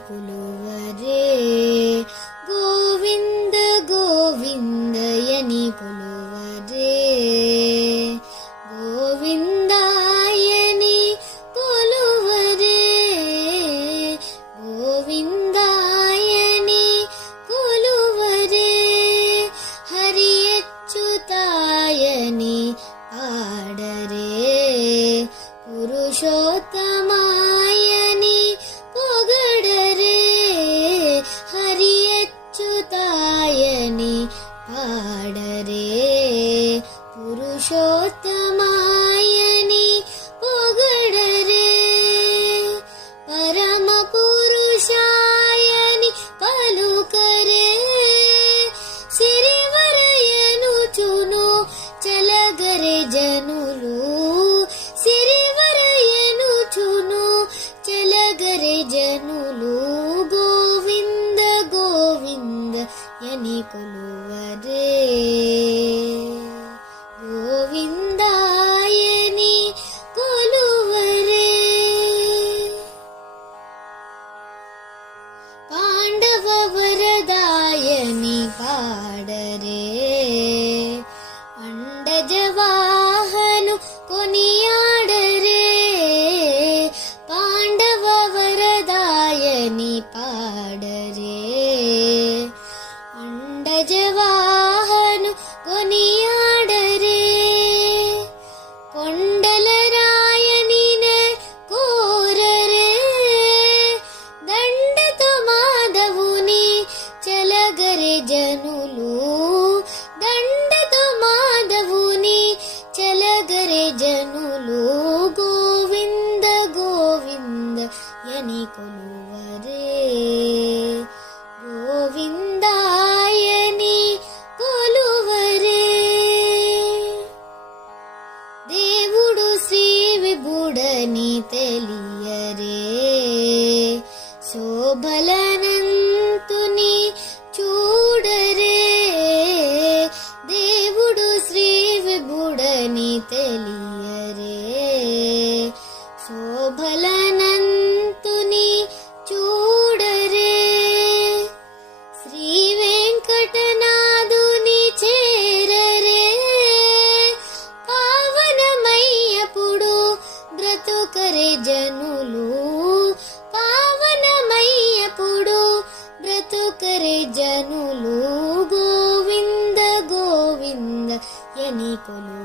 కొలువరే గోవింద గోవిందయని కొలువరే గోవిందాయని కొలువరే గోవిందాయని కొలువరే హరి అచ్యుతాయని పాడరే పురుషోత్తమాయని పొగడరే హరి అచ్యుతాయని పాడరే పురుషోత్తమాయని పొగడరే పరమ పురుషాయని పలుకరే సిరివరయనుచును చలగరే జనులు సిరివరయనుచును చలగరే జనులు గోవింద గోవింద యని కొలువరే గోవిందాయని కొలువరే పాండవ వరదాయని పాడరే అండజవాహను కొనియాడరే పాండవ వరదాయని పాడరే అండజవాహను కొనియాడరే కొండలరాయనినే కోరరే దండతో మాధవుని చలగరే జనులు దండతో మాధవుని చలగరే జనులు గోవింద గోవింద యని కొలువరే గోవిందాయని కొలువరే దేవుడు శ్రీ విభుడని తెలియరే శోభలనంతుని చూడరే దేవుడు శ్రీ విభుడని తెలియరే శోభలనంతుని చూడరే శ్రీ వెంకటనాథుని చేరరే పావనమయ్యప్పుడు బ్రతుకరే జనులు పావనమయ్యప్పుడు బ్రతుకరే జనులు గోవింద గోవింద యని కొలు